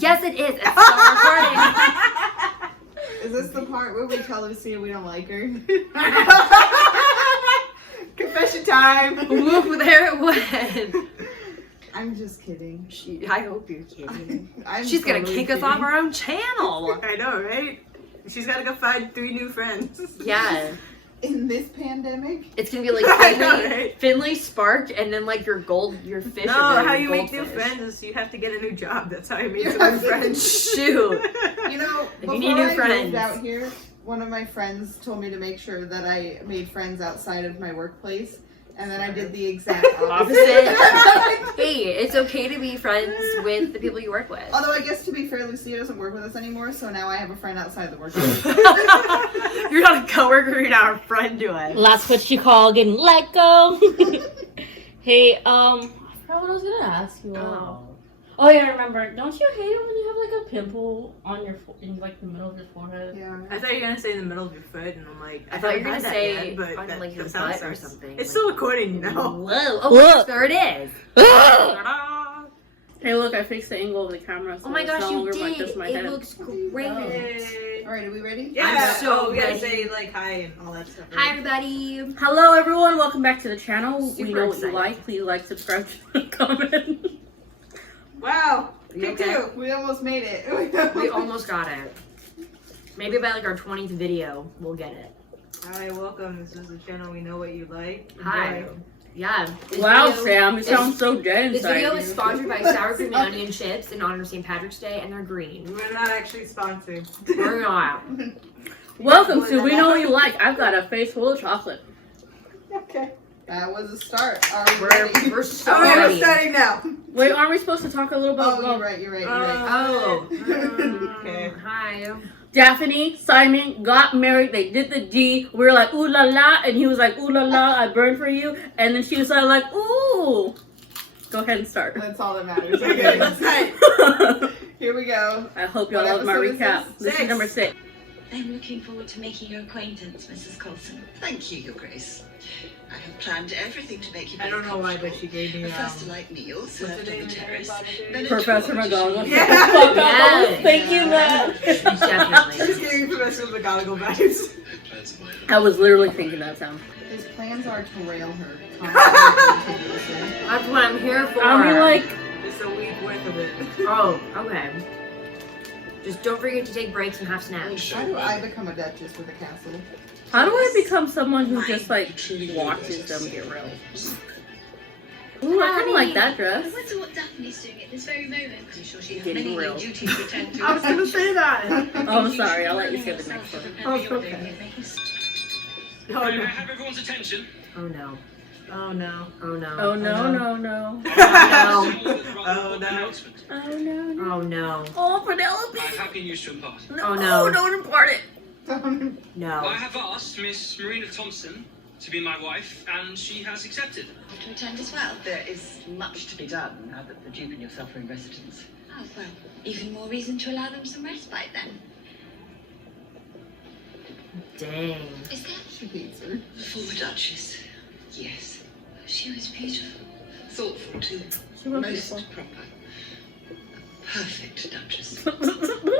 Yes, it is. It's still recording. Is this the part where we tell Lucia we don't like her? Confession time. Whoop, there it went. I'm just kidding. I hope you're kidding. I'm She's gonna totally kick us off our own channel. I know, right? She's gotta go find 3 new friends. Yeah. In this pandemic? It's gonna be like I know, right? Finley, Spark, and then like your fish. No, how you make new friends is you have to get a new job. That's how you make some new friends. Shoot. You know, If before you need new I friends. moved out here, one of my friends told me to make sure that I made friends outside of my workplace, and then I did the exact opposite. Hey, it's okay to be friends with the people you work with. Although I guess to be fair, Lucia doesn't work with us anymore, so now I have a friend outside the workplace. You're not a coworker, you're not a friend to us. That's what you call getting let go. Hey, I forgot what I was gonna ask you. Oh yeah, I remember. Don't you hate it when you have like a pimple on your in like the middle of your forehead? Yeah. I thought you were gonna say in the middle of your foot, and I'm like, I thought you were haven't gonna had that say yet, but on that, like your that sound butt or starts- something. It's still recording, you know. Whoa. Oh, Look. there it is. Hey, look, I fixed the angle of the camera. So Oh my it's gosh, no you longer did. like this in my head. It looks great. Yay. Alright, are we ready? Yeah, I'm so we gotta ready. say like hi and all that stuff. Hi, right? everybody. Hello, everyone. Welcome back to the channel. Super we know excited. what you like. Please like, subscribe, comment. Wow. You Me okay? too. We almost made it. We almost got it. Maybe by like our 20th video, we'll get it. Hi, welcome. This is the channel We Know What You Like. Hi. Enjoy. Yeah. This Wow, video- Sam, you sound so dead This inside. video you. is sponsored by sour cream and onion chips in honor of St. Patrick's Day, and they're green. We're not actually sponsored. We're not. Welcome to We Know What You Like. I've got a face full of chocolate. Okay. That was a start. Are we ready? We're so Alright, we're ready. starting now. Wait, aren't we supposed to talk a little bit Oh, about you're right, you're right, you're right. Oh. Okay. Hi. Daphne, Simon got married, they did the D, we were like, ooh la la, and he was like, ooh la la, I burned for you, and then she was like, ooh. Go ahead and start. That's all that matters. Okay, Okay, let's start. here we go. I hope y'all What love my episode is recap. this? This is 6. number 6. I'm looking forward to making your acquaintance, Mrs. Colson. Thank you, Your Grace. I have planned everything to make you I both don't know why, but comfortable. she gave me First, a light meal what's served the on name the of terrace. the Then a Professor tour which McGonagall. you- Yeah. Fuck off, I was Yes. thinking that. She's Definitely. giving me Professor McGonagall vibes. I was literally thinking that sound. His plans are to rail her. continuously. That's what I'm here for. I mean, like, Just a week worth of it. Oh, okay. Just don't forget to take breaks and have snacks. How do I become a duchess with a castle? how do I become someone who just, like, watches them get real? Ooh, I kind of like that I dress. wonder what Daphne's doing at this very moment. I'm sure she has Getting many real. duties to attend to. I was gonna say that. Oh, I'm sorry, I'll let you say the next one. Oh, okay. Oh May I no. have everyone's attention? Oh no. Oh no. Oh no. Oh, no, no, no. Oh no. Oh, no, no. Oh no. Oh, Penelope. I have been used to impart. Oh, no. Don't impart it. I No. have asked Miss Marina Thompson to be my wife, and she has accepted. To attend as well. There is much to be done now that the Duke and yourself are in residence. Oh, well, even more reason to allow them some respite then. Dang. Is there? She hates her. The former Duchess. Yes. She was beautiful. Thoughtful too. She was Most beautiful. proper. A perfect Duchess.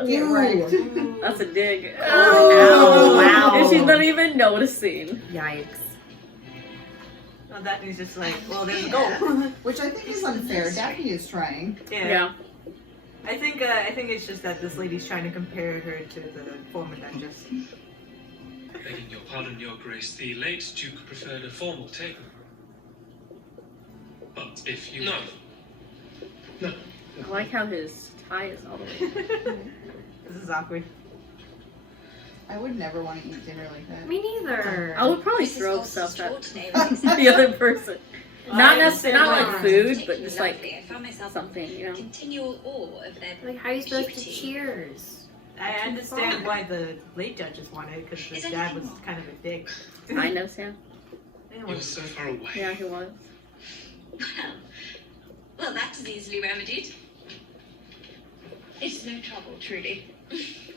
Get right. That's a dig. Oh, wow. And she's not even noticing. Yikes. Well, that means just like, well, there's a goal. Which I think is unfair. Daphne is trying. Yeah. I think it's just that this lady's trying to compare her to the former Duchess. Begging your pardon, Your Grace, the late Duke preferred a formal table. But if you... No. I like how his tie is all the way. This is awkward. I would never want to eat dinner like that. Me neither. I would probably Mrs. throw Colson's stuff at drawer today was the other person. Not necessarily, not like why. food, but particularly just lovely. like I found myself something, you know. continual awe of their Like, how are you supposed to beauty. cheers? I understand why the late Duchess wanted it, because Is his dad was anything wrong? kind of a dick. I know, Sam. You were so far away. Yeah, he was. Well, that is easily remedied. It's no trouble, truly.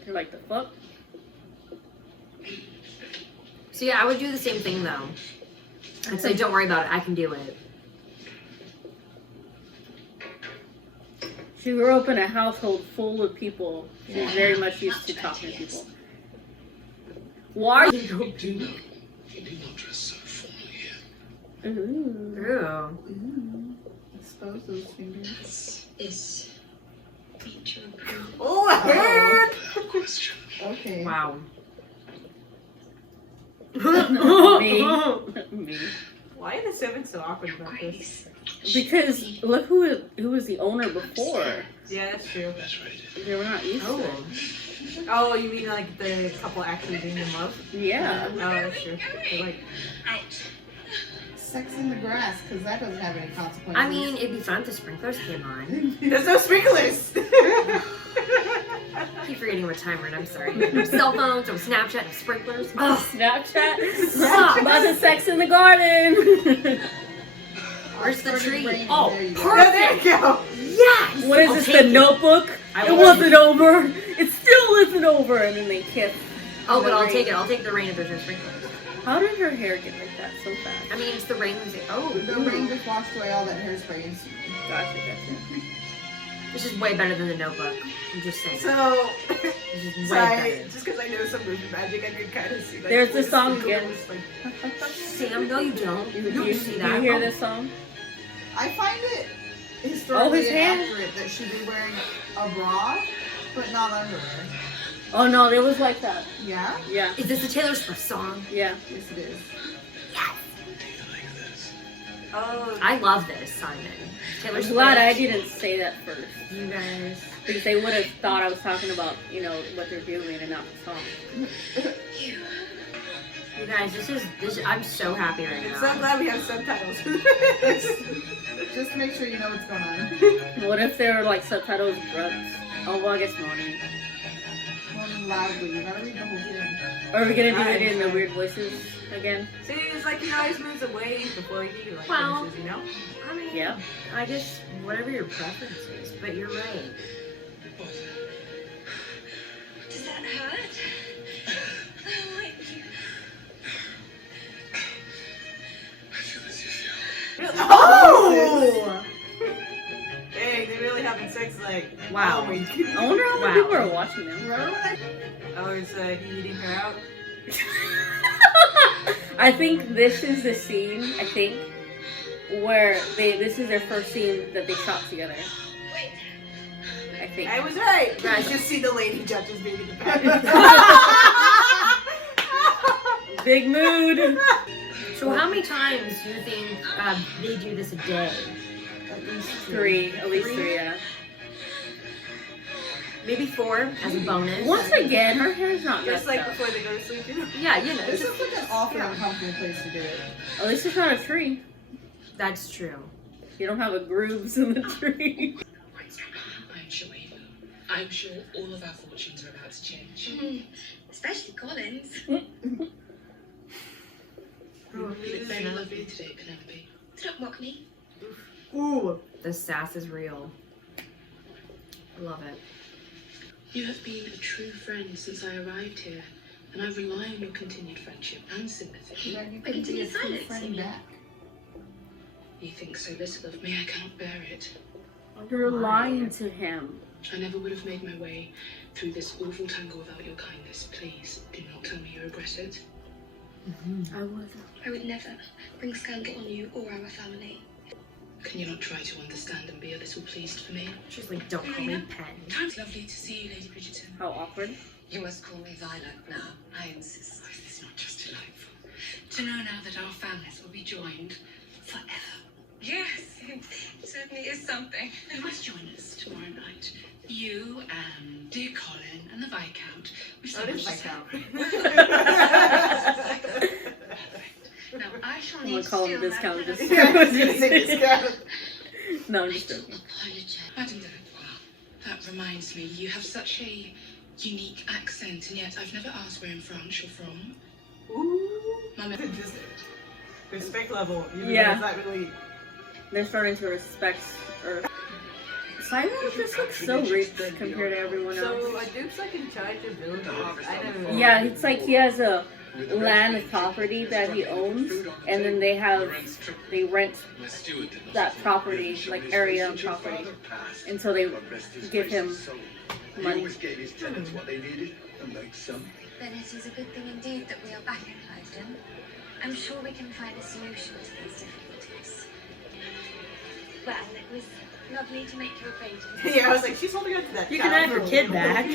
You're like, the fuck? So yeah, I would do the same thing though. I'd say, don't worry about it. I can do it. She grew up in a household full of people. She's very much used to talking to people. Why are you? You do not dress so formally here. Ooh. Ooh. Expose those fingers. Is meet your approval. Oh, I heard. Fair question. Okay. Wow. Me. Why are the servants so awkward about this? Because look who was the owner before. Yeah, that's true. Better rated. They were not used to it. Oh, you mean like the couple actually being in love? Yeah. Oh, that's true. They're like, Out. Sex in the grass, because that doesn't have any consequences. I mean, it'd be fun if the sprinklers came on. there's no sprinklers. I keep forgetting what time we're in. I'm sorry. No cell phones, no Snapchat, no sprinklers. Oh, Snapchat. About the sex in the garden. Where's the tree? Rain, Oh, there you go. Oh, there you go. Yes! What is I'll this? take The it. Notebook? I It will wasn't over. It still isn't over. And then they kiss. Oh, in but the I'll rain. take it. I'll take the rain if there's no sprinklers. How did her hair get like that so fast? I mean, it's the rain music. Oh, The rain just washed away all that hairspray instantly. Gotcha. this is way better than the Notebook. I'm just saying. So, This is so way I, better. just because I know some movie magic, I can kind of see like. There's the what song sprinklers, again. like- Sam, no, you don't. You don't see Do that. you hear Oh. this song? I find it historically his hand. inaccurate that she'd be wearing a bra, but not underwear. Oh no, it was like that. Yeah? Yeah. Is this a Taylor Swift song? Yeah. Yes, it is. Do you like this? Oh, I love this, Simon. Taylor I'm Swift. glad I didn't say that first. You guys. Because they would have thought I was talking about, what they're doing and not the song. You guys, this. I'm so happy right I'm now. so glad we have subtitles. Just make sure you know what's going on. What if there were like subtitles drugs? Oh, well, I guess morning. One loudly. You gotta read the whole thing. Are we gonna do it in the weird voices again? See, it's like he always moves away before he like Well- finishes, I mean, Yeah. I guess whatever your preference is, but you're right. What? Does that hurt? Oh, wait. I feel as you feel. Oh! Hey, they really having sex like Wow. all week. I wonder how many Wow. people are watching them. Remember when I Oh, is he eating her out? I think this is the scene, where this is their first scene that they shot together. I think. I was right. Guys, just see the lady judges being in the back. Big mood. So how many times do you think they do this a day? at least At least three, yeah. Maybe 4 as a bonus. Once again, her hair's not Just messed like up. before they go to sleep, you know? Yeah, you know. This is like an awful uncomfortable place to do it. At least it's not a tree. That's true. You don't have a grooves in the tree. I'm sure he will. I'm sure all of our fortunes are about to change. Especially Colin's. You look very lovely today, Penelope. Don't mock me. Ooh, the sass is real. I love it. You have been a true friend since I arrived here, and I rely on your continued friendship and sympathy. Yeah, you I could be continue a true silence, friend you mean? back. You think so little of me, I can't bear it. You're lying to him. I never would have made my way through this awful tangle without your kindness. Please, do not tell me you regret it. I would. I would never bring scandal on you or our family. Can you not try to understand and be a little pleased for me? She's like, don't call me Pen. It's lovely to see you, Lady Bridgerton. How awkward. You must call me Violet now. I insist. Oh, it's not just delightful. To know now that our families will be joined forever. Yes, it certainly is something. You must join us tomorrow night. You and dear Colin and the Viscount. We've so Oh, much this to Viscount. Perfect. Now I shall I'm need gonna to call him steal discount. that Just Yeah, I was gonna say discount. No, I'm just joking. apologize. Madame de Lacroix, that reminds me, you have such a unique accent, and yet I've never asked where in France you're from. Ooh. Mama, Just respect level. Even Yeah. though it's not really. They're starting to respect Earth. Simon just looks so rich compared to everyone else. So a duke's like in charge of building. I don't know. Yeah, it's like he has a land and property that he owns, and then they rent that property, like area and property, until they give him money. Then it is a good thing indeed that we are back in Clifton. I'm sure we can find a solution to these difficulties. Well, it was lovely to make your acquaintance. Yeah, I was like, she's holding on to that. You can have your kid back.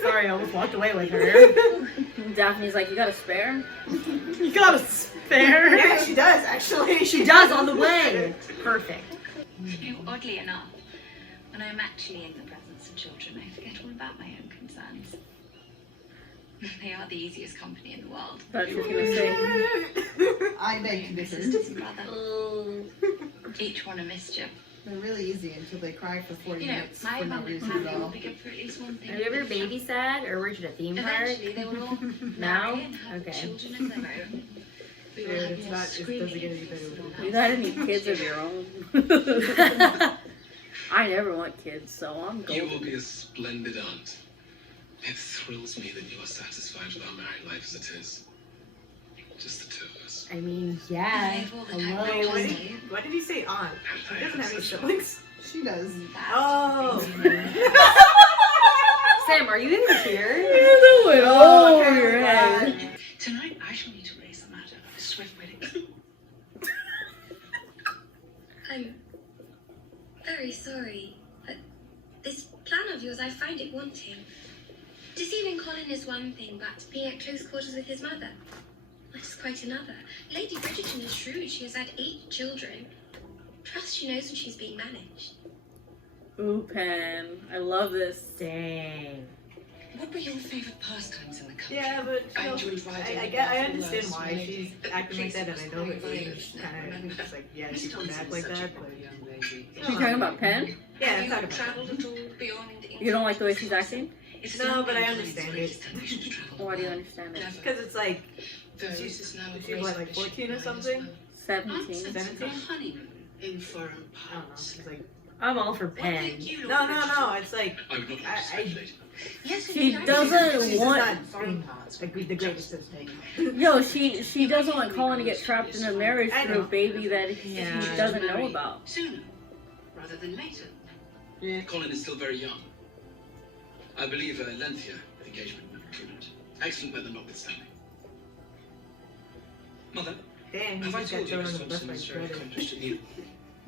Sorry, I almost walked away with her. Daphne's like, you got a spare? You got a spare? Yeah, she does actually. She does on the way. Perfect. You know, oddly enough, when I'm actually in the presence of children, I forget all about my own concerns. They are the easiest company in the world. That's what you're gonna say. I beg to My differ. sisters and brother. Each one a mischief. They're really easy until they cry for 40 You know, minutes my for no mum and reason family at will all. be good for at least one thing. Have you ever babysat or worked at a theme park? Eventually, they will all No? marry and have Okay. children of their own. We will Yeah, have it's more not- it screaming doesn't get any in this better with small it. You house. got any kids of your own? I never want kids, so I'm You will golden. be a splendid aunt. It thrills me that you are satisfied with our married life as it is. Just the two of us. I mean, I yeah. have all the time Hello. I Wait, trust you. why did he say aunt? She doesn't have any siblings. She does. Oh. Sam, are you even here? You know it all over your God. head. Tonight, I shall need to raise the matter of a swift wedding. I'm very sorry, but this plan of yours, I find it wanting. Deceiving Colin is one thing, but being at close quarters with his mother, that is quite another. Lady Bridgerton is shrewd. She has had 8 children. Trust she knows when she's being managed. Ooh, Pen. I love this. Dang. What were your favourite pastimes in the country? Yeah, but I you know, enjoyed riding I the understand buffaloes, why riding she's the acting like that, and I know her places age is kind of just like, yeah, she Miss can act like Thompson's that, such a but good young lady. She's talking about Pen? yeah, Have I'm you talking about travelled at all beyond You don't like the way she's acting? It is No, not but I been understand Clive's it. greatest ambition to travel Why do you the world. understand it? because it's like Though She's- this is now a she's great what, like ambition 14 or of mine as something? well. 17. Nonsense of a 17? honeymoon in foreign I don't know. parts. It's like I'm all for What Pen. think you, no, Lord no, Bridgerton? no. It's like I would not like to I- speculate. Yes, She indeed, I doesn't do. she's want- not foreign being parts. like the greatest of things. Yo, she doesn't want Colin to get trapped in a marriage I through a know. baby that Yeah. he doesn't know about. Sooner rather than later. Colin is still very young. I believe a lengthier engagement would be prudent. Excellent weather notwithstanding. Mother, Damn, have he's I just got told you thrown Miss on the bus Thompson by is very brother. accomplished at needle?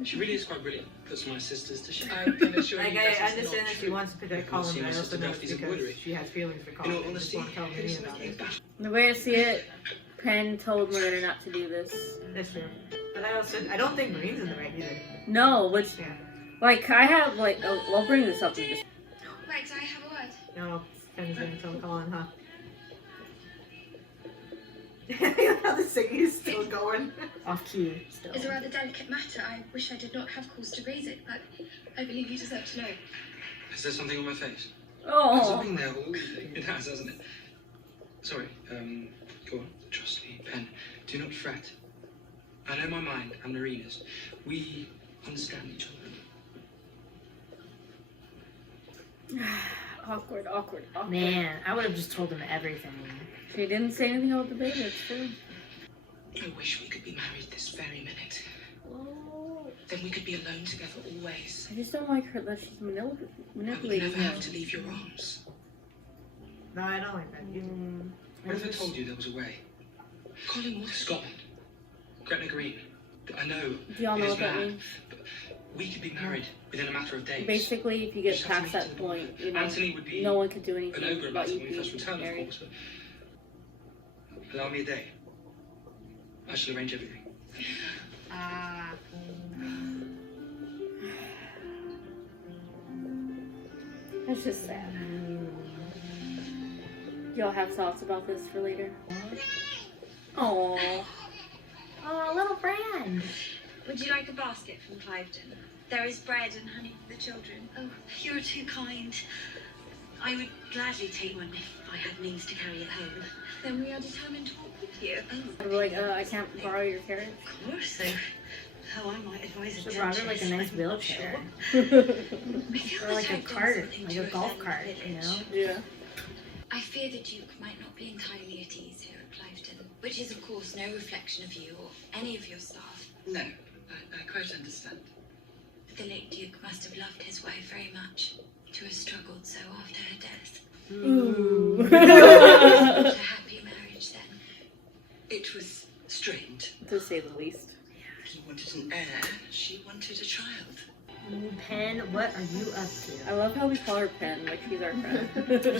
She really is quite brilliant. Puts my sisters to shame. I can assure Like you I that is understand not that she true. wants to protect You've not Colin, seen but I my also sister know it's Daphne's because embroidery. she has feelings for In Colin. all and just honesty, won't tell it me is about like a it. battle. The way I see it, Pen told Marina not to do this. That's true. But I don't think Marine's in the right either. No, which, Yeah. like, I have, like, I'll bring this up in just. Rex, I have a word. No, Pen's gonna tell Colin, huh? You know how the singing is still going. Off key still. It's a rather delicate matter. I wish I did not have cause to raise it, but I believe you deserve to know. Is there something on my face? Has Oh. it been there all evening? It has, hasn't it? Sorry, go on. Trust me, Pen. Do not fret. I know my mind and Marina's. We understand each other. Awkward, awkward, awkward. Man, I would have just told him everything. She didn't say anything about the baby, it's true. I wish we could be married this very minute. Oh. Then we could be alone together always. I just don't like her that she's I would manipulating never him. have to leave your arms. No, I don't like that either. What if I told you there was a way? Colin, what Scotland. Gretna Green. I know. Do y'all know it is what that mad, means? but we could be married within a matter of days. Basically, if you get Just have to past meet that in the point, you know, Anthony would be no one could do an anything ogre about about it you when we first being returned, of married. course, but allow me a day. I shall arrange everything. It's just sad. Y'all have thoughts about this for later? Oh. Oh, little friend. Would you like a basket from Cliveden? There is bread and honey for the children. Oh, you're too kind. I would gladly take one if I had means to carry it home. Then we are determined to walk with you. I'm like, I can't borrow your carriage. Of course, so how I might advise Should have brought her like a nice wheelchair. I feel Or that like a I've done cart, something like to a golf offend cart, the you know? village. Yeah. I fear the Duke might not be entirely at ease here at Cliveden. which is, of course, no reflection of you or any of your staff. No, I quite understand. The late Duke must have loved his wife very much, to have struggled so after her death. Ooh. Not a happy marriage then. It was strained. To say the least. He wanted an heir, she wanted a child. Pen, what are you up to? I love how we call her Pen, like she's our friend.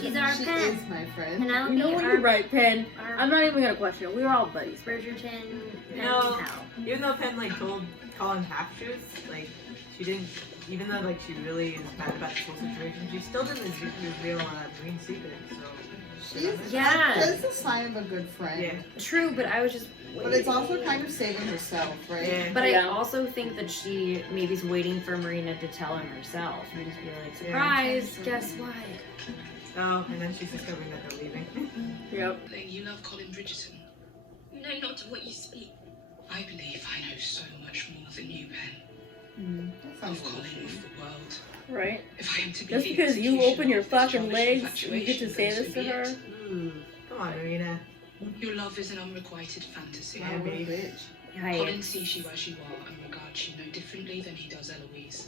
She's our She Pen. is my friend. Penelope, You know what, our, you're right, Pen. our I'm not even gonna question it. We were all buddies. Bridgerton, No. and Cal. Even though Penn like told Colin half truths, like she didn't. Even though like she really is mad about this whole situation, she still didn't reveal Marine secret. So She's, Yeah. That's a sign of a good friend. yeah, True, but I was just But it's also kind of saving herself, right? yeah. But Yeah. I also think that she maybe is waiting for Marina to tell him herself and just be like, surprise, guess what? Oh, and then she's discovering that they're leaving. Yep. You love Colin Bridgerton. No, not of what you speak. I believe I know so much more than you, Pen. That Of sounds Colin, like of the world. Right? If I am to be Just the because you executioner open your of this fucking childish legs, you get to infatuation, say then this so to be her. it. Ooh, come on, Marina. Your love is an unrequited fantasy. Yeah, a babe. bitch. Colin sees you as you are and regards you no differently than he does Eloise,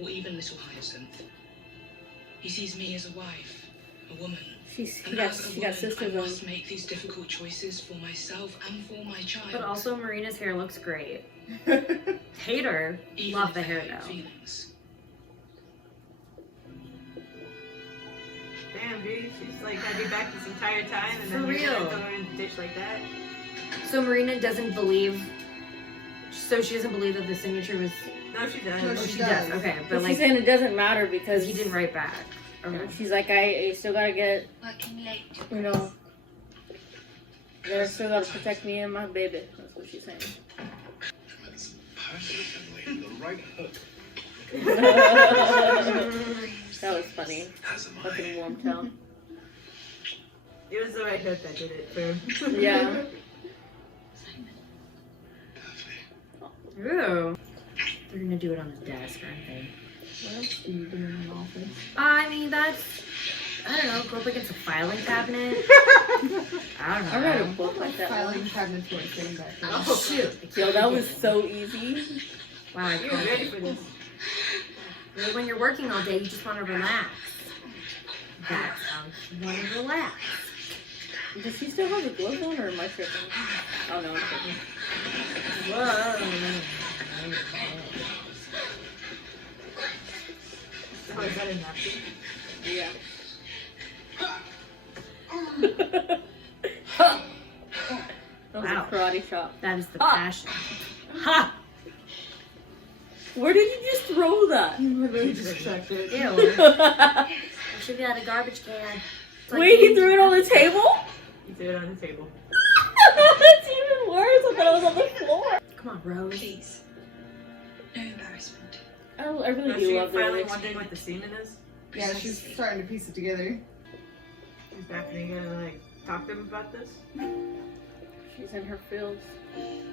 or even little Hyacinth. He sees me as a wife, a woman. She And got as a she woman, got sisters I on. must make these difficult choices for myself and for my child. But also Marina's hair looks great. Hater, even love if the I hair hate though. feelings. Damn, dude, she's like had you back this entire time, and For then you're gonna real. throw her in the ditch like that. So Marina doesn't believe. So she doesn't believe that the signature was. No, she does. No, Oh, she she does. does. Okay, But but she's like saying it doesn't matter because he didn't write back. Okay. She's like, I still gotta get, Working late. you know, they still gotta protect me and my baby. That's what she's saying. It's perfectly the right hook. That was funny. As am Fucking I. warm tone. It was the right hook that did it for him. Yeah. Daphne. Ooh. They're gonna do it on the desk, aren't they? What else do you do in an office? I mean, that's. I don't know. Go up against a filing cabinet. I don't I read a know. book like that. Filing once. cabinet to a thing back then. Oh shoot! Yo, that was so easy. Wow, I You were can't. ready for this. Like when you're working all day, you just want to relax. That's how you want to relax. Does she still have the gloves on or am I tripping? Oh no, I'm tripping. Whoa. Oh, is that a napkin? Yeah. That was Wow. a karate chop. That is the Ah. passion. Ha! Where did you just throw that? Literally just checked it. Ew. Wait, I should be at a garbage can. It's like he threw it on the table? You threw it on the table. That's even worse. I thought it was on the floor. Come on, Rose. Please. No embarrassment. I really Is do she love the finally lyrics. wondering what the semen is? Yeah, she's starting to piece it together. Is Daphne gonna like talk to him about this? She's in her feels.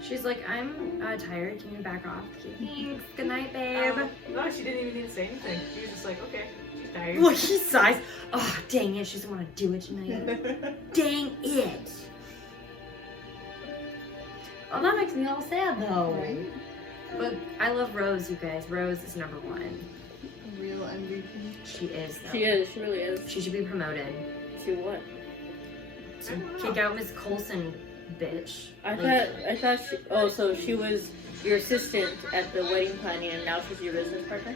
She's like, I'm tired. Can you back off? Okay, thanks. Good night, babe. No, she didn't even need to say anything. She was just like, okay, she's tired. Well, he sighs. Oh, dang it. She doesn't want to do it tonight. Dang it. Oh, that makes me all sad, though. Right? But I love Rose, you guys. Rose is number one. A real MVP. She is, though. She is. She really is. She should be promoted. To what? So kick out Miss Coulson, bitch. I thought she, oh, so she was your assistant at the wedding planning and now she's your business partner?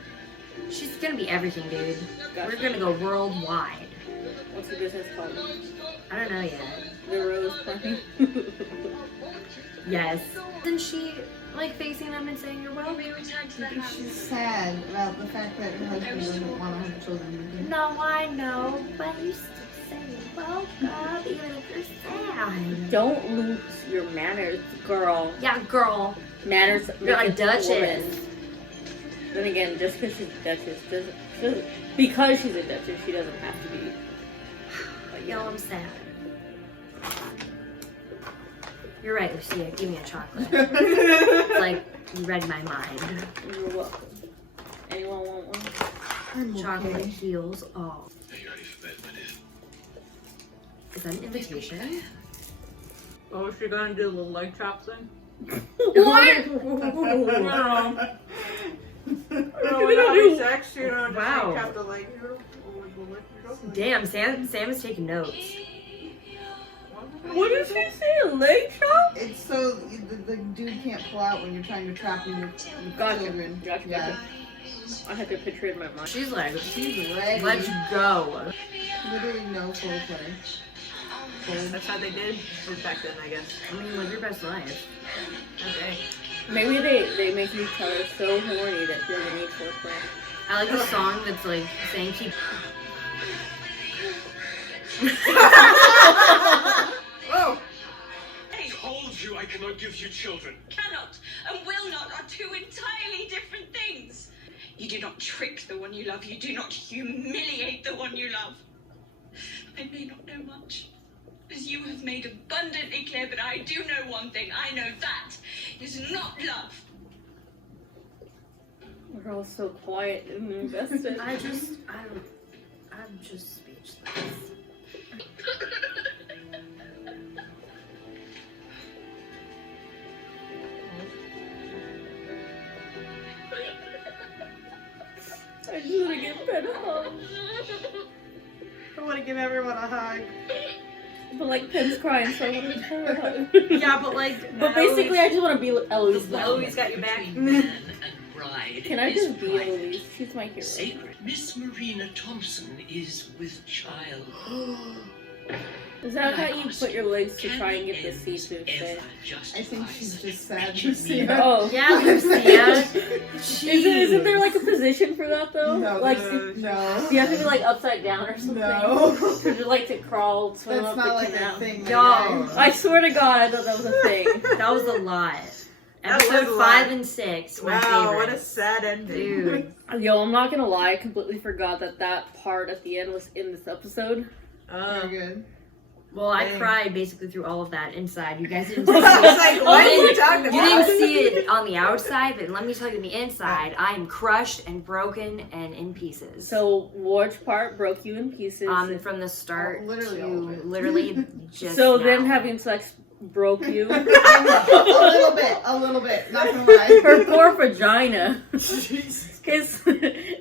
She's gonna be everything, dude. Gotcha. We're gonna go worldwide. What's the business called? I don't know yet. The Rose Party? Yes. Isn't she like facing them and saying you're welcome? We return to the I think house. she's sad about the fact that her husband doesn't want to have children with her. No, I know, but you still say welcome, even if you're sad. Don't lose your manners, girl. Yeah, girl. Manners You're make a a duchess. woman. Then again, just because she's a duchess doesn't because she's a duchess, she doesn't have to be. But yo, I'm sad. You're right, Lucia. Give me a chocolate. It's like you read my mind. You're welcome. Anyone want one? I'm Chocolate okay. heals all. Are you ready for bed, my dear? Is that an invitation? Oh, is she gonna do the little leg chop thing? What? I don't know. You're When gonna having do- sex, you know, just Wow. like chop the leg here. Damn, Sam is taking notes. What did she say? A leg chop? It's so the dude can't pull out when you're trying to trap in your Gotcha. children. Gotcha. Yeah. I had to picture it in my mind. She's like, She's ready. let's go. Literally no foreplay. That's how they did back then, I guess. I mean, live your best life. Okay. Maybe they make each other so horny that they don't need foreplay. I like the song that's like saying keep. Oh! I told you I cannot give you children. Cannot and will not are two entirely different things. You do not trick the one you love. You do not humiliate the one you love. I may not know much, as you have made abundantly clear, but I do know one thing. I know that is not love. We're all so quiet and invested. I'm just speechless. I just want to give Ben a hug. I want to give everyone a hug. But like Pen's crying, so I want to give her a hug. Yeah, but like, But basically, I just want to be Eloise. Eloise got your back. Between man and bride Can I is just be private, Eloise? She's my hero. sacred. Miss Marina Thompson is with child. Is that how you put your legs to try and get the seat to fit? I think she's just sad to Richard see Miller. her. Oh. yeah, Lucia. Isn't there like a position for that though? No, Like, no. you have to be like upside down or something? No. Would you like to crawl, swim That's up not the like canal? a thing. Y'all. I swear to God, I thought that was a thing. That was a lot. That was Episode a 5 lot. and 6. My Wow, what a favorites. sad ending. Dude. Yo, I'm not gonna lie, I completely forgot that part at the end was in this episode. Very good. Well, I Dang. cried basically through all of that inside. You guys didn't see I it. was like, what are you talking You about? didn't see it on the outside, but let me tell you, on the inside, I am crushed and broken and in pieces. So, which part broke you in pieces? From the start Literally all to of it. literally just so now. them having sex broke you? A little bit. Not gonna lie. Her poor vagina. Is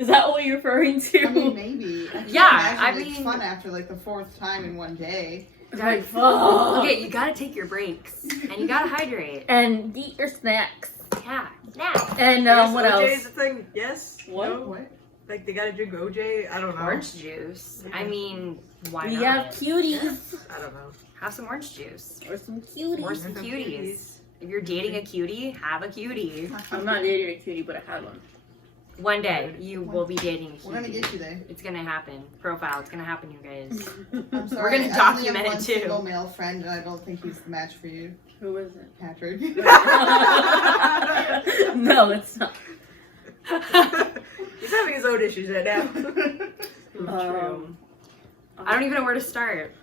that what you're referring to? I mean, maybe. I can't Yeah, imagine I it's mean- fun after like the 4th time in one day. Like, fuck. Okay, you gotta take your breaks and you gotta hydrate. And eat your snacks. Yeah, snacks. And Yes, what OJ else? is a thing. Yes. What? No? What? Like they gotta drink OJ. I don't know. Orange juice. I mean, why We not? have cuties. I don't know. Have some orange juice. Or some cuties. Or some cuties. If you're dating a cutie, have a cutie. I'm not dating a cutie, but I had one. One day, you will be dating a cutie. We're gonna get you there. It's gonna happen. Profile, it's gonna happen, you guys. I'm sorry. We're gonna I only document have it one too. Single male friend, and I don't think he's the match for you, Who is it? Patrick. No, it's not. He's having his own issues right now. I don't even know where to start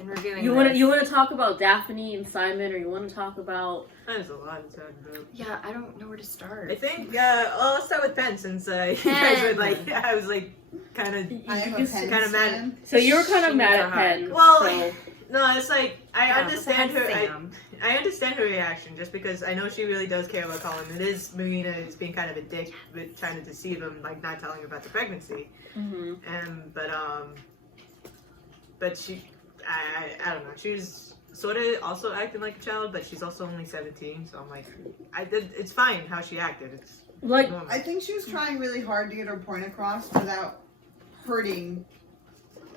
in reviewing You this. want to talk about Daphne and Simon, or you want to talk about? There's a lot to talk about. Yeah, I don't know where to start. I think, well, let's start with Penn since you guys were like, I was like, kind of. I am a you Penn kinda mad. fan. So you were kind She of mad needs at a Penn. Well, so. No, it's like, I Yeah, understand her. Sam. I understand her reaction just because I know she really does care about Colin. It is Marina is being kind of a dick, but trying to deceive him, like not telling him about the pregnancy. Mm-hmm. But she, I don't know. She's sort of also acting like a child, but she's also only 17. So I'm like, it's fine how she acted. It's Like, normal. I think she was trying really hard to get her point across without hurting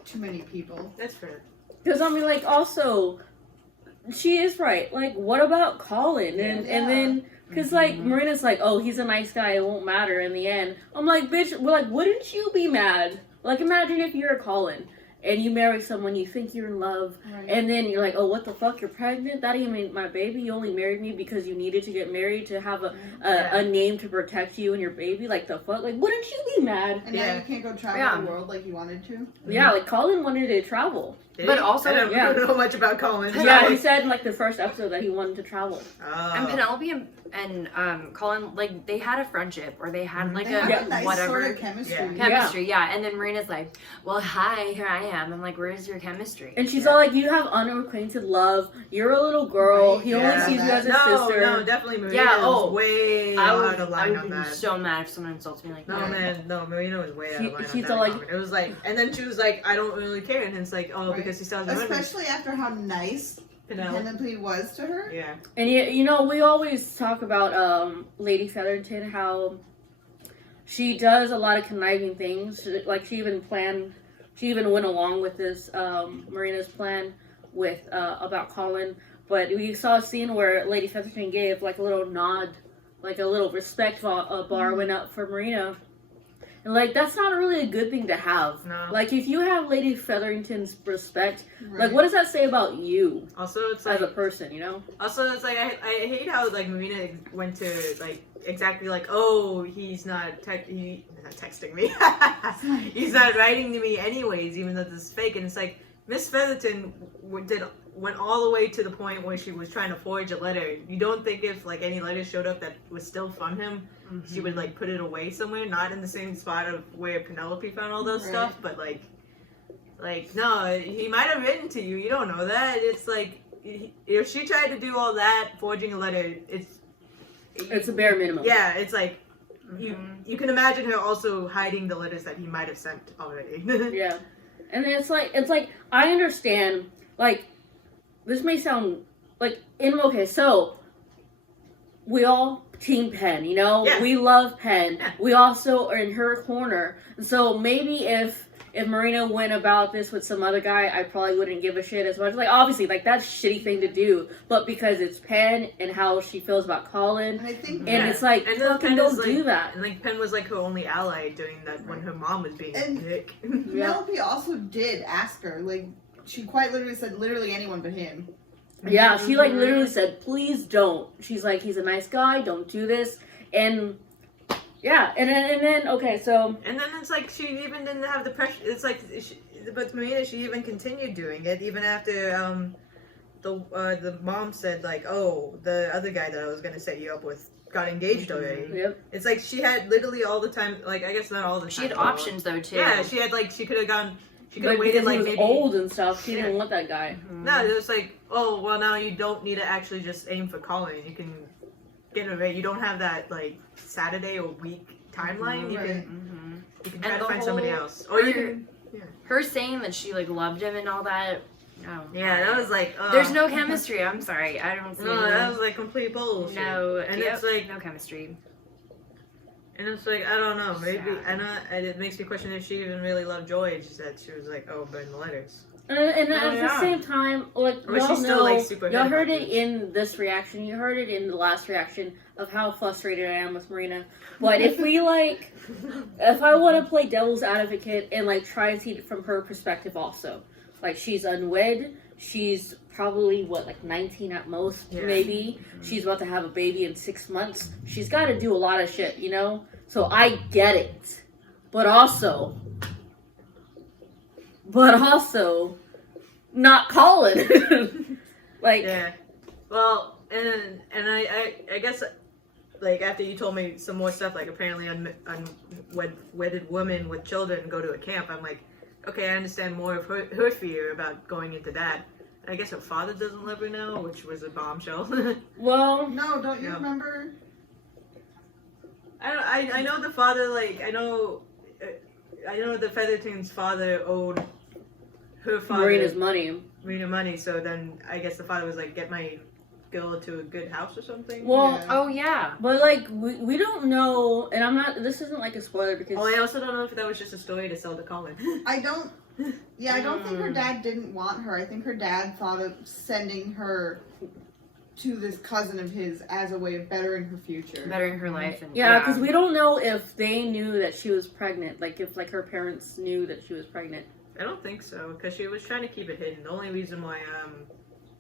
too many people. That's fair. because I mean, like, also, she is right. Like, what about Colin? And then, because like Marina's like, oh, he's a nice guy. It won't matter in the end. I'm like, bitch. Well, like, wouldn't you be mad? Like, imagine if you're Colin and you marry someone, you think you're in love, Right. and then you're like, oh, what the fuck? You're pregnant? That ain't even my baby. You only married me because you needed to get married to have a name to protect you and your baby. Like, the fuck? Like, wouldn't you be mad? And now you can't go travel Yeah. the world like you wanted to. Yeah, like Colin wanted to travel. But also- I don't Yeah. know much about Colin. Yeah, he said in like the first episode that he wanted to travel. And Penelope and Colin, like, they had a friendship, or they had like They a have a nice whatever sort of chemistry. Yeah. chemistry, yeah. And then Marina's like, well, hi, here I him. I'm like, where's your chemistry? And she's all like, you have unacquainted love. You're a little girl. Right, He only yeah. sees you as a No, sister. no, definitely Marina Yeah, was way out of line I on would be that. so mad if someone insults me like No, that. man, no, Marina was way out of line on She's that all like- comment. It was like, and then she was like, I don't really care. And it's like, oh, Right. because he still has Especially after how nice Penelope was to her. Yeah. And you know, we always talk about Lady Featherton, how she does a lot of conniving things. Like she even went along with this Marina's plan with about Colin. But we saw a scene where Lady Featherton gave like a little nod, like a little respect bar went up for Marina. And like that's not really a good thing to have. No. Like if you have Lady Featherington's respect, Right. like what does that say about you Also, it's like, as a person? You know? also, it's like, I hate how, like, Marina went to, like, exactly like, oh, he's not texting me. He's not writing to me anyways, even though this is fake. And it's like, Miss Featherton went all the way to the point where she was trying to forge a letter. You don't think if, like, any letter showed up that was still from him, she would, like, put it away somewhere, not in the same spot of where Penelope found all those Right. stuff, but, like, no, he might have written to you. You don't know that. It's like, if she tried to do all that, forging a letter, It's a bare minimum. yeah, it's like, you can imagine her also hiding the letters that he might have sent already. Yeah. And then it's like I understand, like this may sound like okay, so we all team Penn, you know? Yeah. We love Penn. Yeah. We also are in her corner. So maybe if Marina went about this with some other guy, I probably wouldn't give a shit as much. Like obviously, like that's a shitty thing to do, but because it's Penn and how she feels about Colin, And I think and it's like And then fucking Penn don't is, like, do that. And like Penn was like her only ally during that when her mom was being a And- dick. Penelope also did ask her, like, she quite literally said, literally anyone but him. Yeah, she like literally said, please don't. She's like, he's a nice guy, don't do this. And yeah, and then okay, so And then it's like she even didn't have the pressure. It's like, but Marina, she even continued doing it even after the mom said like, oh, the other guy that I was gonna set you up with got engaged already. yep. It's like she had literally all the time. Like I guess not all the time. She had but options though too. Yeah, she had like she could have gone. She could But have waited because like he was maybe old and stuff, she Yeah. didn't want that guy. No, it was like, oh, well, now you don't need to actually just aim for Colin. You can get it right. You don't have that, like, Saturday or week timeline. You Right. can you can And try to the find somebody whole- else. Or you her- can, Her saying that she like loved him and all that. No. yeah, that was like, There's no chemistry. I'm sorry. I don't see. No, that was like complete bullshit. no. And Yep, it's like, no chemistry. and it's like, I don't know, maybe, Sad. and it makes me question if she even really loved Joy. She said she was like, oh, burn the letters. And at yeah. the same time, like Or y'all she's still, know, like, super y'all heard head it in this reaction. You heard it in the last reaction of how frustrated I am with Marina. But if we like, if I want to play devil's advocate and like try and see it from her perspective, also, like she's unwed, she's probably what like 19 at most, Yeah. maybe. She's about to have a baby in 6 months. She's got to do a lot of shit, you know. So I get it, but also, not Colin. Like, Yeah. Well, and I guess like after you told me some more stuff, like apparently unwedded women with children go to a camp. I'm like, okay, I understand more of her fear about going into that. I guess her father doesn't love her now, which was a bombshell. well, No, don't you Yeah. remember? I know the father, like I know the Featherton's father owed her father Marina's money. Marina money, so then I guess the father was like, get my girl to a good house or something. Well, Yeah. Oh yeah. but like we don't know, and I'm not. This isn't like a spoiler because Oh, I also don't know if that was just a story to sell to Colin. I don't think her dad didn't want her. I think her dad thought of sending her to this cousin of his as a way of bettering her future. Bettering her life and yeah, because we don't know if they knew that she was pregnant. Like if like her parents knew that she was pregnant. I don't think so, because she was trying to keep it hidden. The only reason why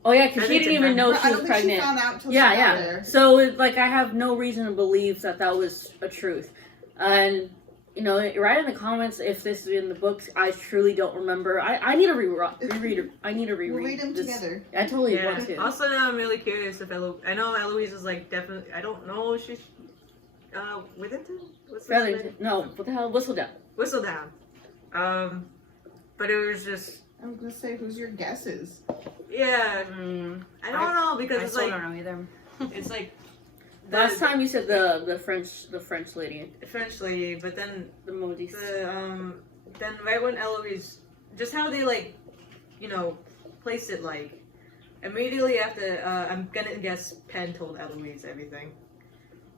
Oh yeah, because she didn't even know I she don't was think she pregnant. found out till Yeah, she got yeah. there. So like I have no reason to believe that was a truth, and you know, write in the comments if this is in the books. I truly don't remember. I need to reread it. I need to reread. We'll read them this. together. I totally yeah. want to. Also, now I'm really curious if I know Eloise is like definitely. I don't know if she's Withington. What's the name? Featherington. No, what the hell? Whistledown. Whistledown. But it was just, I was gonna say, who's your guesses? yeah. I don't know because I it's still like don't know either. it's like Last time you said the French lady, French lady, but then the Modis. then right when Eloise, just how they like, you know, placed it like immediately after. I'm gonna guess Penn told Eloise everything.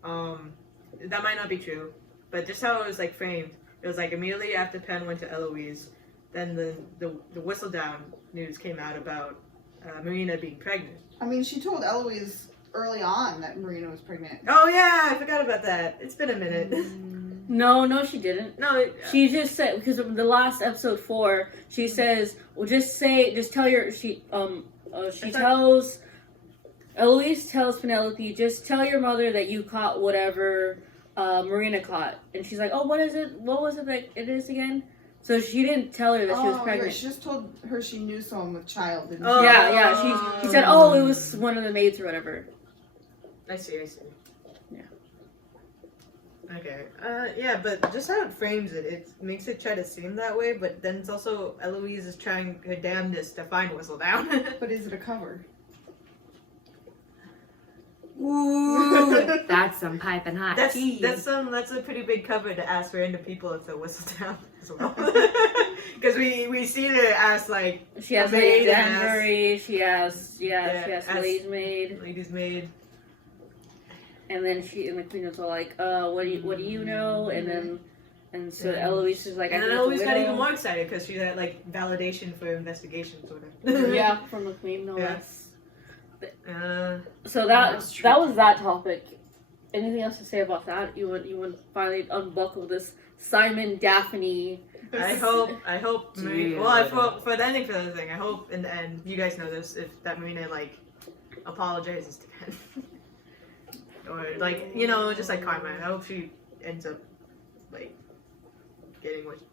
That might not be true, but just how it was like framed, it was like immediately after Penn went to Eloise, then the whistle down news came out about Marina being pregnant. I mean, she told Eloise early on that Marina was pregnant. Oh yeah, I forgot about that. It's been a minute. No, she didn't. No, She just said, because of the last episode 4, she says, well, just tell your, Eloise tells Penelope, just tell your mother that you caught whatever Marina caught. And she's like, oh, what is it? What was it that it is again? So she didn't tell her that she was pregnant. Right. She just told her she knew someone with child. Didn't Oh. she? Yeah. She said, oh, it was one of the maids or whatever. I see. Yeah. Okay. Yeah, but just how it frames it, it makes it try to seem that way, but then it's also Eloise is trying her damnedest to find Whistledown. But is it a cover? Ooh, that's some piping hot tea. That's a pretty big cover to ask random people if they're Whistledown as well. Because we see her ask like She has a maid Lady and Danbury, she has ask Lady's maid. Lady's maid. And then the queen was all like, what do you know? And so Eloise is like, and I then think Eloise it's a got widow. even more excited because she had like validation for investigation sort of. Yeah, from the queen, no Yeah. less. That's So that true. was that topic. Anything else to say about that? You want finally unbuckle this Simon Daphne? I hope Marina, well, for the ending for the other thing, I hope in the end, you guys know this, if that Marina like apologizes to Penn. Or like, you know, just like karma. I hope she ends up like getting what's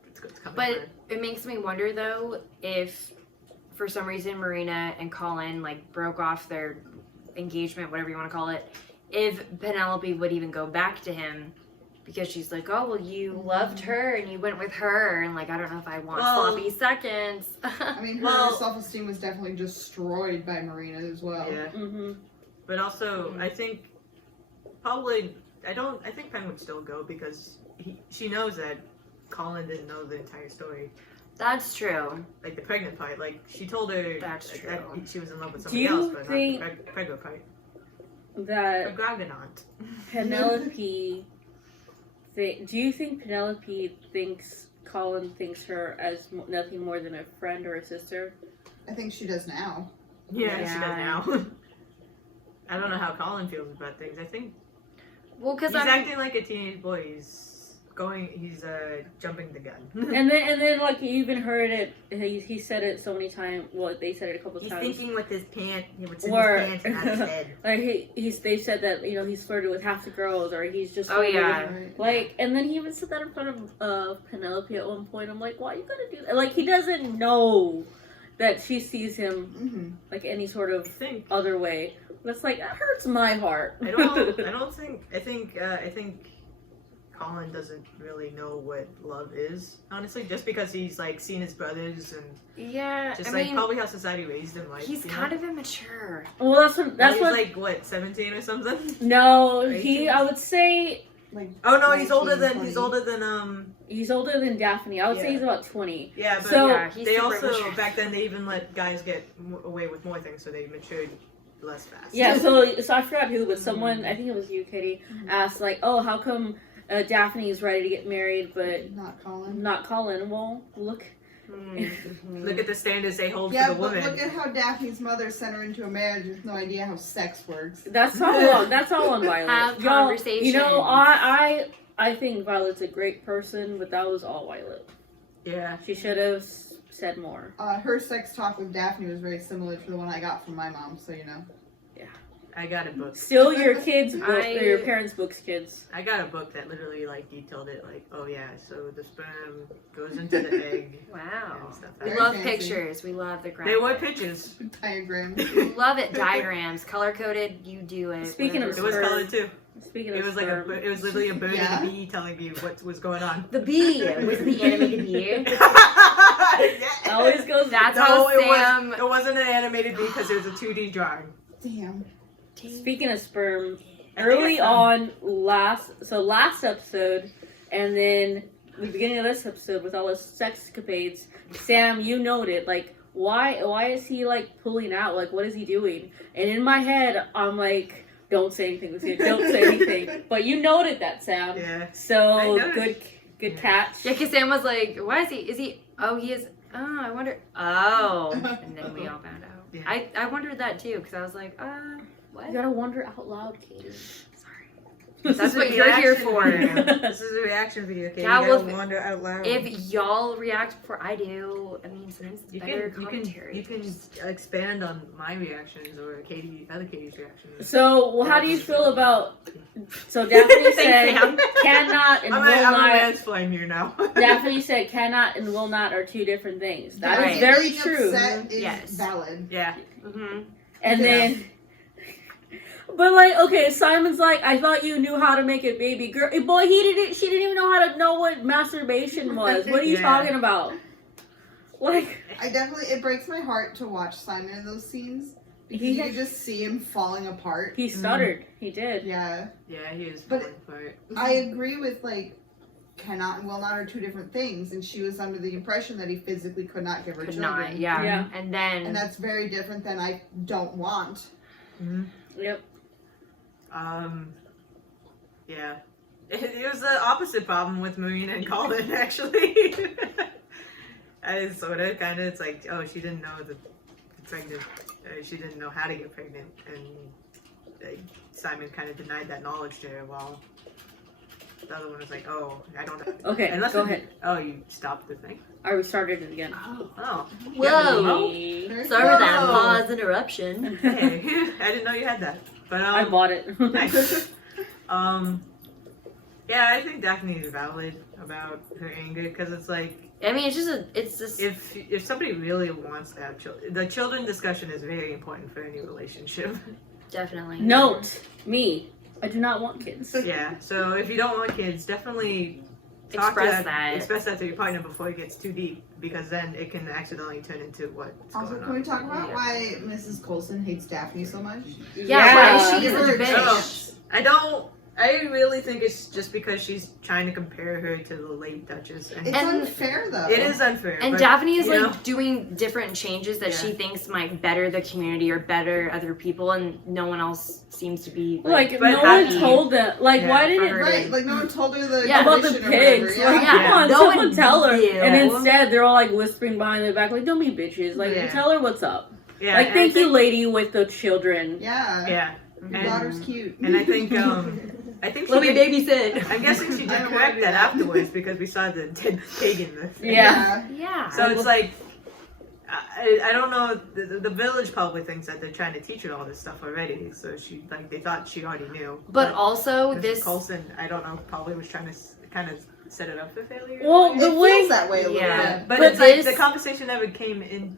coming But for her. it makes me wonder though if for some reason Marina and Colin like broke off their engagement, whatever you want to call it, if Penelope would even go back to him because she's like, oh well, you loved her and you went with her, and like I don't know if I want sloppy seconds. I mean, her self-esteem was definitely destroyed by Marina as well. Yeah. Mm-hmm. But also, I think probably I think Penn would still go because she knows that Colin didn't know the entire story. That's true. Like the pregnant part, like she told her That's that true. she was in love with Do somebody you else, but think not the pregnant part. that Gragonaunt. Penelope, do you think Penelope thinks Colin thinks her as nothing more than a friend or a sister? I think she does now. Yeah, she does now. I don't know how Colin feels about things. I think Well, because he's acting like a teenage boy. He's jumping the gun. and then like you even heard it. He said it so many times. Well, they said it a couple He's times. thinking with his pants. What's in Or his pants and not his head. like they said that he's flirted with half the girls, or he's just Oh, flirted yeah. with, like, and then he even said that in front of Penelope at one point. I'm like, why you gotta do that? Like he doesn't know that she sees him like any sort of other way. That's like that hurts my heart. I don't think. I think Colin doesn't really know what love is, honestly, just because he's like seen his brothers and just probably how society raised him. Like he's kind of immature. Well, that's he's like what 17 or something. No, 18? I would say. Like, oh no, he's 19, older than 20. He's older than Daphne. I would say he's about 20. Yeah, but so they also back then they even let guys get away with more things, so they matured less fast. Yeah, so I forgot who, but someone, I think it was you, Katie, asked like, oh, how come Daphne is ready to get married, but not Colin? Well, look. Look at the standards they hold Yeah, for the but women. look at how Daphne's mother sent her into a marriage with no idea how sex works. That's all. That's all on Violet. Have Y'all, conversations. I think Violet's a great person, but that was all Violet. Yeah, she should have said more. Her sex talk with Daphne was very similar to the one I got from my mom, so you know. Yeah. I got a book. Steal your kids' book or your parents' books, kids. I got a book that literally like detailed it. Like, oh yeah, so the sperm goes into the egg. Wow. And stuff. We Very love fancy. pictures. We love the graphics. They were pictures. Diagram. We love it. Diagrams, color coded. You do it. Speaking of It was sperm. colored too. Speaking It of was like sperm. it was literally a bird Yeah. and a bee telling you what was going on. The bee was the animated bee. It always goes. That's No, how it Sam. was. It wasn't an animated bee because it was a 2D drawing. Damn. Speaking of sperm, I think early it's on last episode, and then the beginning of this episode with all his sexcapades, Sam, you noted like why is he like pulling out? Like what is he doing? And in my head, I'm like, don't say anything, Lucia, don't say anything. But you noted that, Sam. Yeah. So I noticed. good catch. Yeah, because Sam was like, "Why is he? Is he? Oh, he is. Oh, I wonder. Oh." And then we all found out. Yeah. I wondered that too because I was like, what? You gotta wonder out loud, Katie. That's what you're here for. This is a reaction video, okay? Yeah, You well, gotta wonder out loud. If y'all react before I do, I mean, sometimes it's better commentary. You can expand on my reactions or other Katie's reactions. So how do you feel about? So Daphne said Sam. cannot and will I'm a not. mansplain here now. Daphne said cannot and will not are two different things. That is Right. very Being true. upset is Yes. valid. Yeah. Mm-hmm. And Yeah. then, but like, okay, Simon's like, I thought you knew how to make a baby girl. Boy, he didn't. She didn't even know how to know what masturbation was. What are you Yeah. talking about? Like, It breaks my heart to watch Simon in those scenes because He you had- just see him falling apart. he stuttered. He did. Yeah. Yeah, he is But- falling for it. I agree with like cannot and will not are two different things, and she was under the impression that he physically could not give her Could children. not, yeah. Yeah. And then And that's very different than I don't want. Yep. Yeah. It was the opposite problem with Marina and Colin, actually. I sort of, kind of, it's like, oh, she didn't know the pregnant, she didn't know how to get pregnant, and Simon kind of denied that knowledge to her, while the other one was like, oh, I don't know. Okay, Unless go it- ahead. Oh, you stopped the thing? I restarted it again. Oh. whoa. Hey. Very Sorry for that Whoa. pause interruption. Hey, I didn't know you had that. But, I bought it. Nice. Yeah, I think Daphne is valid about her anger, because it's like, I mean, it's just if somebody really wants to have children, the children discussion is very important for any relationship. definitely. Note me. I do not want kids. Yeah, so if you don't want kids, definitely Express that. Express that to your partner before it gets too deep, because then it can accidentally turn into what's Also, going can on. we talk about Yeah. why Mrs. Coulson hates Daphne so much? Yeah, why is she Yeah. such a bitch? I really think it's just because she's trying to compare her to the late Duchess. It's And- unfair though. It is unfair. And but, Daphne is you like know, doing different changes that she Yeah. thinks might better the community or better other people, and no one else seems to be Like but no happy. one told them. Like Yeah, why did for it? her. Right, like no one told her the Yeah, About the condition or pigs, whatever, like yeah. Yeah. come on, No someone one tell her. knew. And instead, they're all like whispering behind their back, like "Don't be bitches." Like Yeah. tell her what's up. yeah, Like and thank I you, think- lady with the children. Yeah. Yeah, Your and, daughter's cute. and I think she Let me did- babysit. I'm guessing she I did don't wanna correct do that that. afterwards because we saw the dead pig in the thing. Yeah. Yeah. So it's like, I don't know, the village probably thinks that they're trying to teach her all this stuff already, so they thought she already knew. But also Mrs. this. Coulson, I don't know, probably was trying to kind of set it up for failure. Well, It the way feels that way a little Yeah. bit. but but it's like this- the conversation never came in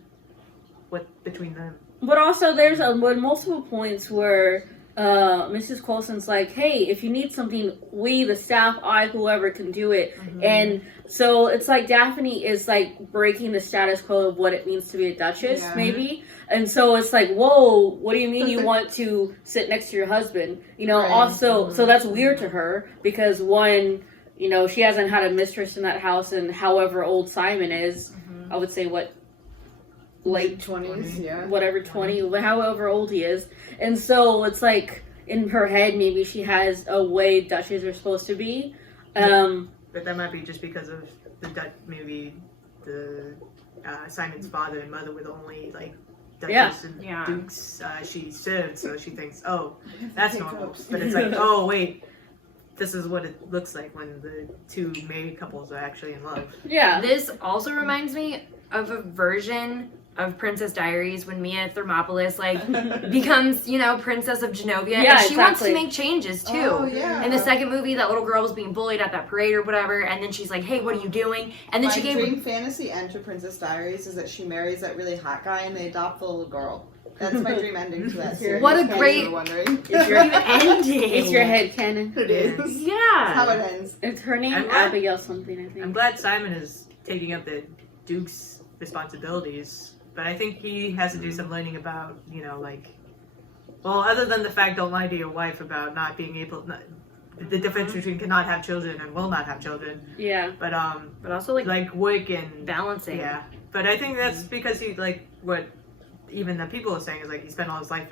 between them. But also, there's multiple points where Mrs. Coulson's like, "Hey, if you need something, we, the staff, whoever can do it." And so it's like Daphne is like breaking the status quo of what it means to be a duchess, Yeah. maybe. And so it's like, whoa, what do you mean you want to sit next to your husband? You know, Right. also, so that's weird to her because one, you know, she hasn't had a mistress in that house, and however old Simon is, I would say what, late 20s, yeah. whatever 20, however old he is. And so it's like in her head maybe she has a way duchesses are supposed to be. But that might be just because of maybe the Simon's father and mother were the only like duchess and Yeah. dukes she served, so she thinks, oh, that's normal. But it's like, oh wait, this is what it looks like when the two married couples are actually in love. Yeah. This also reminds me of a version of Princess Diaries when Mia Thermopolis like becomes, you know, Princess of Genovia, Yeah, and she wants to exactly. make changes too. Oh, yeah. In the second movie, that little girl was being bullied at that parade or whatever, and then she's like, "Hey, what are you doing?" And then My she gave dream fantasy end to Princess Diaries is that she marries that really hot guy and they adopt the little girl. That's my dream ending to that series. What a in case great- you were wondering. It's your, ending. it's your head canon. It is. Yeah. That's how it ends. It's her name, I'm glad- Abigail something, I think. I'm glad Simon is taking up the Duke's responsibilities, but I think he has to do some learning about, you know, like, well, other than the fact don't lie to your wife about not being able, the difference between cannot have children and will not have children, Yeah. but also like work and balancing. yeah. But I think that's because he like what even the people are saying is like he spent all his life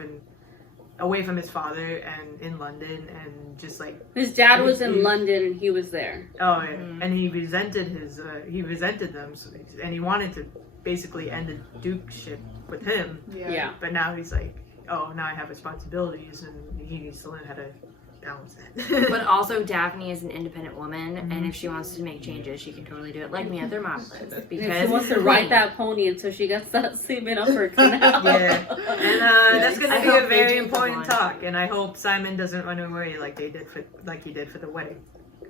away from his father and in London and just like His dad was in London and he was there. oh yeah. And he resented them and he wanted to basically end the dukeship with him. Yeah. But now he's like, oh, now I have responsibilities and he needs to learn how to balance that. But also, Daphne is an independent woman, and if she wants to make changes, she can totally do it. Like Mia Thermopolis, And because she wants to ride that pony until she gets that semen up her canal. Yeah, and that's gonna I be a hope they very do important one. talk, and I hope Simon doesn't run away like he did for the wedding,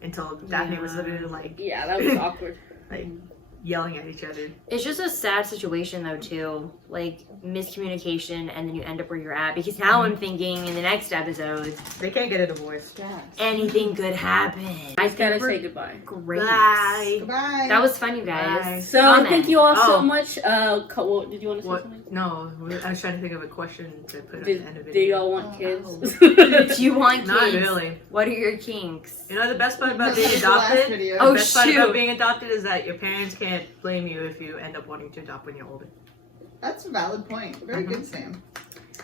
until Daphne was literally like, Yeah, that was awkward. like yelling at each other. It's just a sad situation, though, too. Like miscommunication, and then you end up where you're at. Because now I'm thinking in the next episode, They can't get a divorce. Yeah. anything could happen. I gotta say goodbye. Great. Bye. Goodbye. That was fun, you guys. Bye. So Comment. thank you all so Oh. much. Well, did you want to say What? something? No, I was trying to think of a question to put at the end of it. Do y'all want kids? Do you want kids? Not really. What are your kinks? You know the best part about being That's the last adopted? video. Oh, The best part shoot. about being adopted is that your parents can't blame you if you end up wanting to adopt when you're older. That's a valid point. Very good, Sam.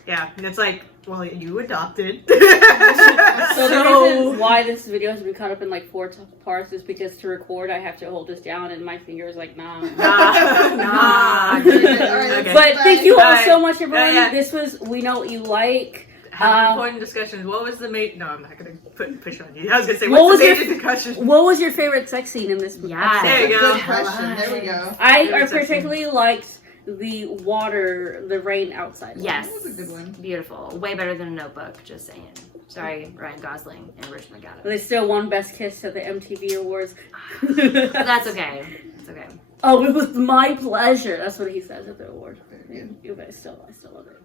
Yeah, and it's like, well, you adopted. So the reason why this video has been cut up in like 4 parts is because to record I have to hold this down and my finger is like nah. Nah. Alright, Okay. But thank you all Alright. so much, everyone. Yeah. This was We Know What You Like. Have important discussions. What was the main? No, I'm not gonna push on you. I was gonna say, What what's was the your- major discussion? What was your favorite sex scene in this? Yeah. There you Good go. question. There we go. I Favorite sex scene. particularly liked the water, the rain outside. Yes. That was a good one. Beautiful. Way better than a Notebook, just saying. Sorry, Ryan Gosling and Rich McAdams. They still won Best Kiss at the MTV Awards. But that's okay. It's okay. Oh, it was my pleasure. That's what he says at the award. You guys I still love it.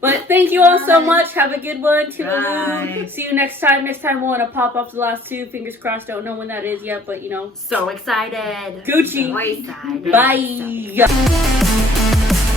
But thank you all so Bye. much. Have a good one. Bye. Toodaloo. See you next time. Next time we'll want to pop off the last 2. Fingers crossed. Don't know when that is yet, but you know. So excited. Gucci. So excited. Bye.